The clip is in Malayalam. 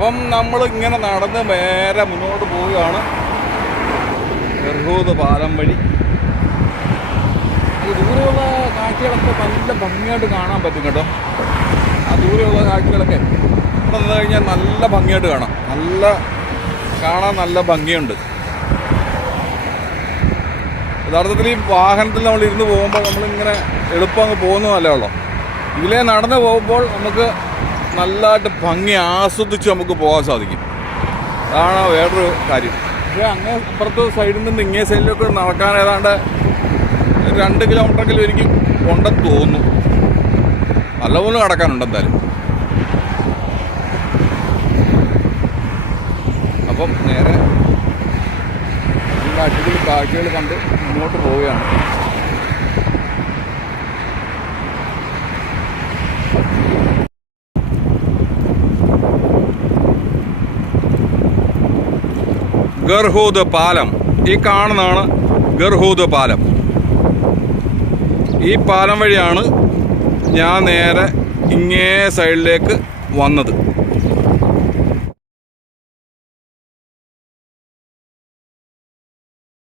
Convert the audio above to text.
അപ്പം നമ്മൾ ഇങ്ങനെ നടന്ന് നേരെ മുന്നോട്ട് പോവുകയാണ്. ഗർഭൂത് പാലം വഴി. ഈ ദൂരെയുള്ള കാഴ്ചകളൊക്കെ നല്ല ഭംഗിയായിട്ട് കാണാൻ പറ്റും കേട്ടോ. ആ ദൂരെയുള്ള കാഴ്ചകളൊക്കെ. ഇവിടെ നിന്ന് കഴിഞ്ഞാൽ നല്ല ഭംഗിയായിട്ട് കാണാം. നല്ല കാണാൻ നല്ല ഭംഗിയുണ്ട്. യഥാർത്ഥത്തിൽ ഈ വാഹനത്തിൽ നമ്മൾ ഇരുന്ന് പോകുമ്പോൾ നമ്മളിങ്ങനെ എളുപ്പം അങ്ങ് പോകുന്നതല്ലേ ഉള്ളൂ. ഇതിലേ നടന്ന് പോകുമ്പോൾ നമുക്ക് നല്ലതായിട്ട് ഭംഗി ആസ്വദിച്ച് നമുക്ക് പോകാൻ സാധിക്കും. അതാണ് വേറൊരു കാര്യം. പക്ഷേ അങ്ങേ ഇപ്പുറത്ത് സൈഡിൽ നിന്ന് ഇങ്ങേ സൈഡിലൊക്കെ നടക്കാൻ ഏതാണ്ട് രണ്ട് കിലോമീറ്ററെങ്കിലും എനിക്ക് ഉണ്ടെന്ന് തോന്നുന്നു. നല്ലപോലെ നടക്കാനുണ്ട് എന്തായാലും. അപ്പം നേരെ അടിപൊളി കാഴ്ചകൾ കണ്ട് മുന്നോട്ട് പോവുകയാണ്. ഗർഹൂദ് പാലം ഈ കാണുന്നതാണ് ഗർഹൂദ് പാലം ഈ പാലം വഴിയാണ് ഞാൻ നേരെ ഇങ്ങേ സൈഡിലേക്ക് വന്നത്.